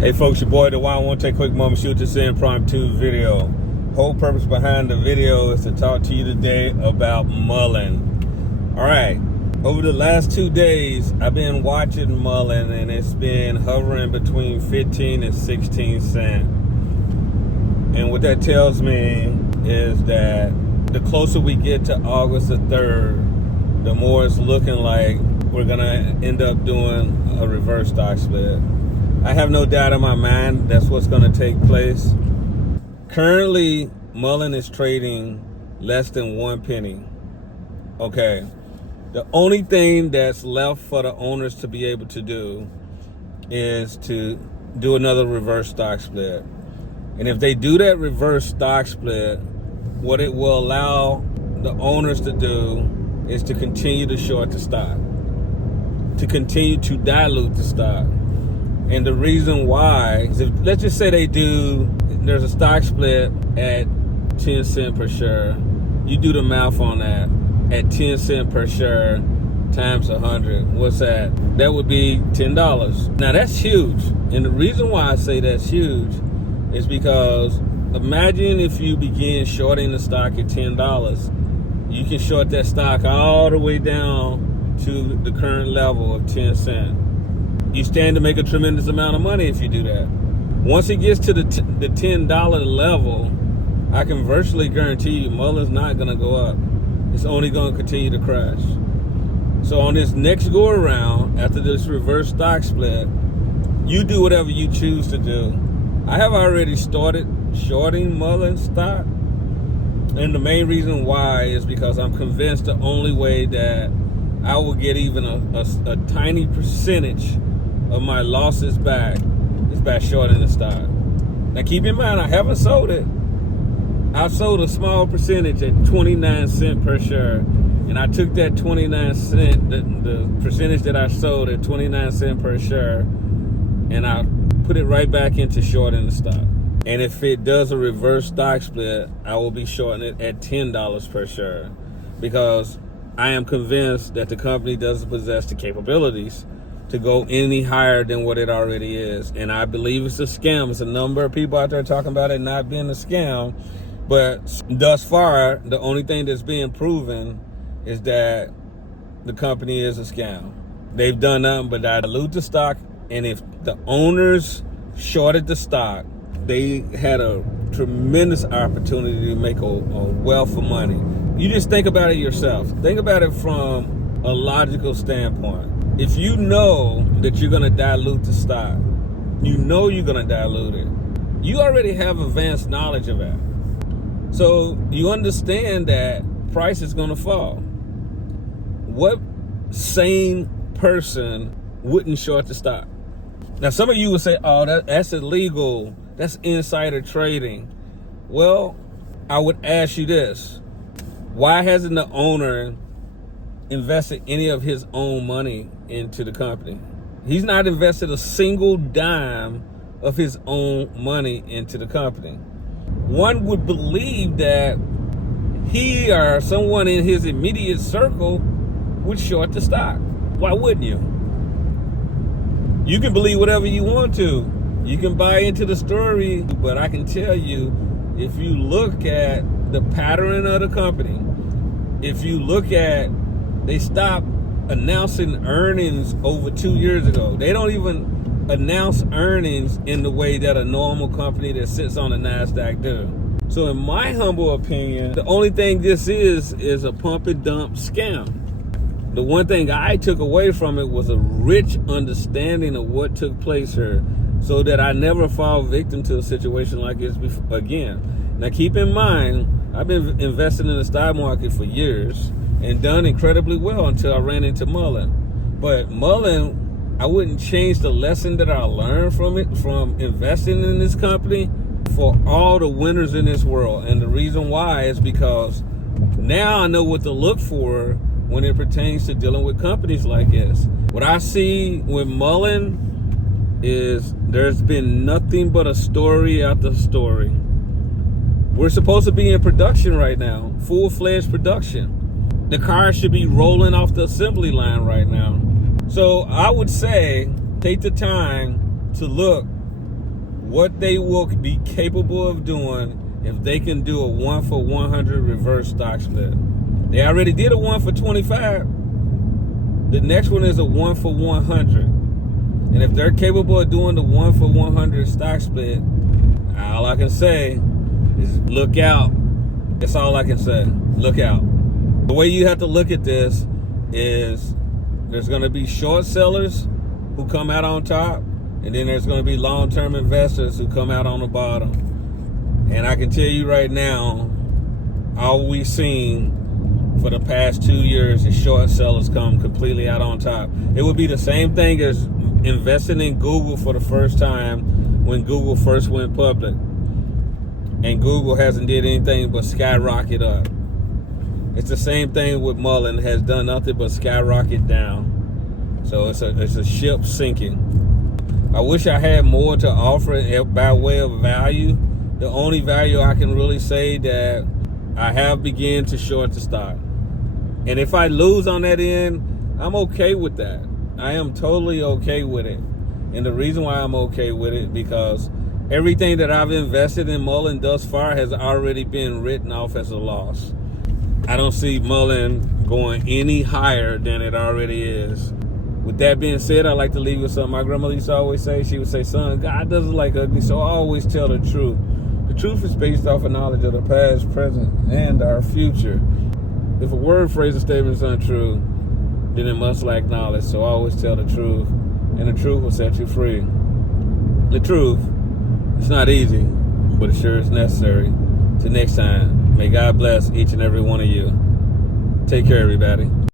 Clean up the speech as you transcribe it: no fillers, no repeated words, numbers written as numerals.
Hey folks, your boy The One. I want to take a quick moment to shoot this impromptu video. Whole purpose behind the video is to talk to you today about Mullen. Alright, over the last 2 days, I've been watching Mullen and it's been hovering between 15 and 16 cents. And what that tells me is that the closer we get to August the 3rd, the more it's looking like we're going to end up doing a reverse stock split. I have no doubt in my mind that's what's going to take place. Currently, Mullen is trading less than 1 penny. Okay. The only thing that's left for the owners to be able to do is to do another reverse stock split. And if they do that reverse stock split, what it will allow the owners to do is to continue to short the stock, to continue to dilute the stock. And the reason why is, if, let's just say there's a stock split at 10 cents per share. You do the math on that. At 10 cents per share times 100, what's that? That would be $10. Now that's huge. And the reason why I say that's huge is because imagine if you begin shorting the stock at $10. You can short that stock all the way down to the current level of 10 cents. You stand to make a tremendous amount of money if you do that. Once it gets to the $10 level, I can virtually guarantee you Mullen's not going to go up. It's only going to continue to crash. So on this next go around, after this reverse stock split, you do whatever you choose to do. I have already started shorting Mullen stock. And the main reason why is because I'm convinced the only way that I will get even a tiny percentage of my losses back is by shorting the stock. Now keep in mind, I haven't sold it. I've sold a small percentage at 29 cents per share. And I took that 29 cent, the percentage that I sold at 29 cents per share, and I put it right back into shorting the stock. And if it does a reverse stock split, I will be shorting it at $10 per share, because I am convinced that the company doesn't possess the capabilities to go any higher than what it already is. And I believe it's a scam. There's a number of people out there talking about it not being a scam. But thus far, the only thing that's being proven is that the company is a scam. They've done nothing but dilute the stock. And if the owners shorted the stock, they had a tremendous opportunity to make a wealth of money. You just think about it yourself. Think about it from a logical standpoint. If you know that you're going to dilute the stock, you know you're going to dilute it. You already have advanced knowledge of that. So you understand that price is going to fall. What sane person wouldn't short the stock? Now, some of you would say, oh, that's illegal. That's insider trading. Well, I would ask you this. Why hasn't the owner invested any of his own money into the company? He's not invested a single dime of his own money into the company. One would believe that he or someone in his immediate circle would short the stock. Why wouldn't you? You can believe whatever you want to. You can buy into the story, but I can tell you, if you look at the pattern of the company, if you look at, they stopped announcing earnings over 2 years ago. They don't even announce earnings in the way that a normal company that sits on the NASDAQ do. So in my humble opinion, the only thing this is a pump and dump scam. The one thing I took away from it was a rich understanding of what took place here, so that I never fall victim to a situation like this again. Now keep in mind, I've been investing in the stock market for years and done incredibly well until I ran into Mullen. But Mullen, I wouldn't change the lesson that I learned from it, from investing in this company, for all the winners in this world. And the reason why is because now I know what to look for when it pertains to dealing with companies like this. What I see with Mullen is there's been nothing but a story after story. We're supposed to be in production right now, full-fledged production. The car should be rolling off the assembly line right now. So I would say take the time to look what they will be capable of doing if they can do a 1 for 100 reverse stock split. They already did a 1 for 25. The next one is a 1 for 100. And if they're capable of doing the 1 for 100 stock split, all I can say is look out. That's all I can say. Look out. The way you have to look at this is there's going to be short sellers who come out on top, and then there's going to be long-term investors who come out on the bottom. And I can tell you right now, all we've seen for the past 2 years is short sellers come completely out on top. It would be the same thing as investing in Google for the first time when Google first went public. And Google hasn't did anything but skyrocket up. It's the same thing with Mullen, has done nothing but skyrocket down. So it's a ship sinking. I wish I had more to offer by way of value. The only value I can really say that I have begun to short the stock. And if I lose on that end, I'm okay with that. I am totally okay with it. And the reason why I'm okay with it, because everything that I've invested in Mullen thus far has already been written off as a loss. I don't see Mullen going any higher than it already is. With that being said, I'd like to leave you with something my grandmother used to always say. She would say, son, God doesn't like ugly, so always tell the truth. The truth is based off of knowledge of the past, present, and our future. If a word, phrase, or statement is untrue, then it must lack knowledge, so always tell the truth, and the truth will set you free. The truth, it's not easy, but it sure is necessary. Till next time, may God bless each and every one of you. Take care, everybody.